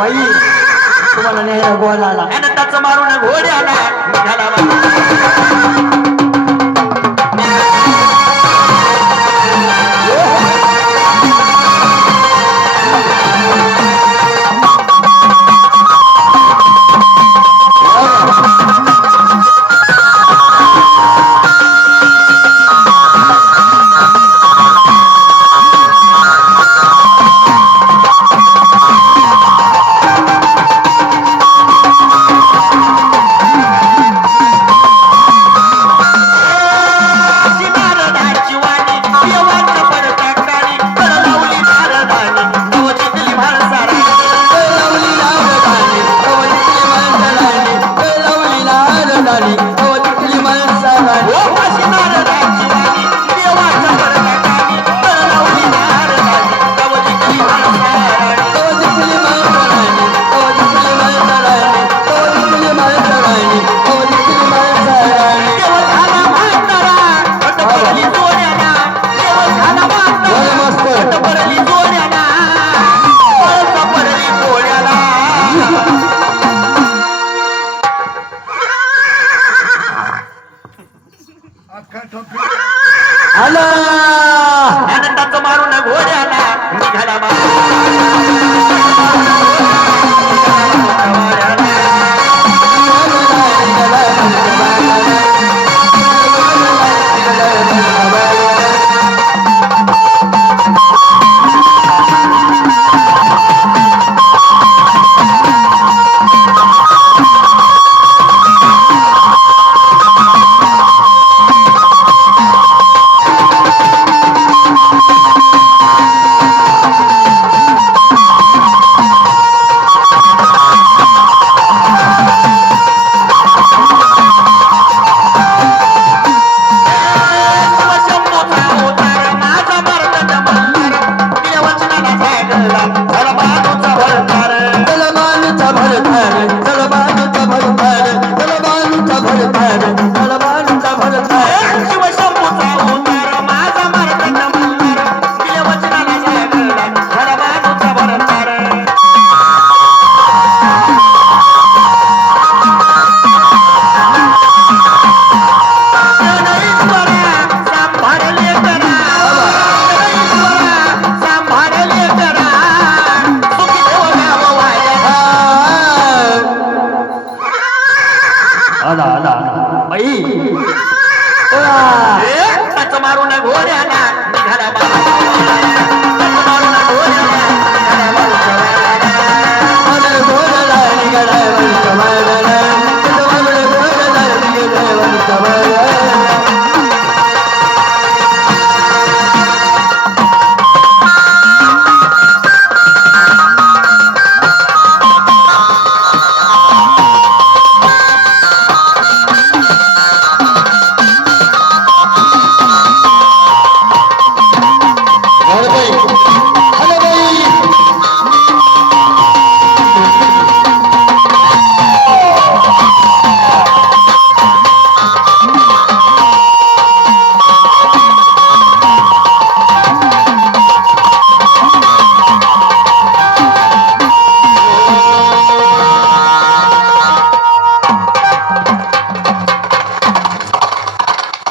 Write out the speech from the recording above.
बाई. तुम्हाला न्यायला गोळा आला त्याचं मारून घोड्याला Hello. અલા અલા ભાઈ. તમારું ને ઘોડ્યા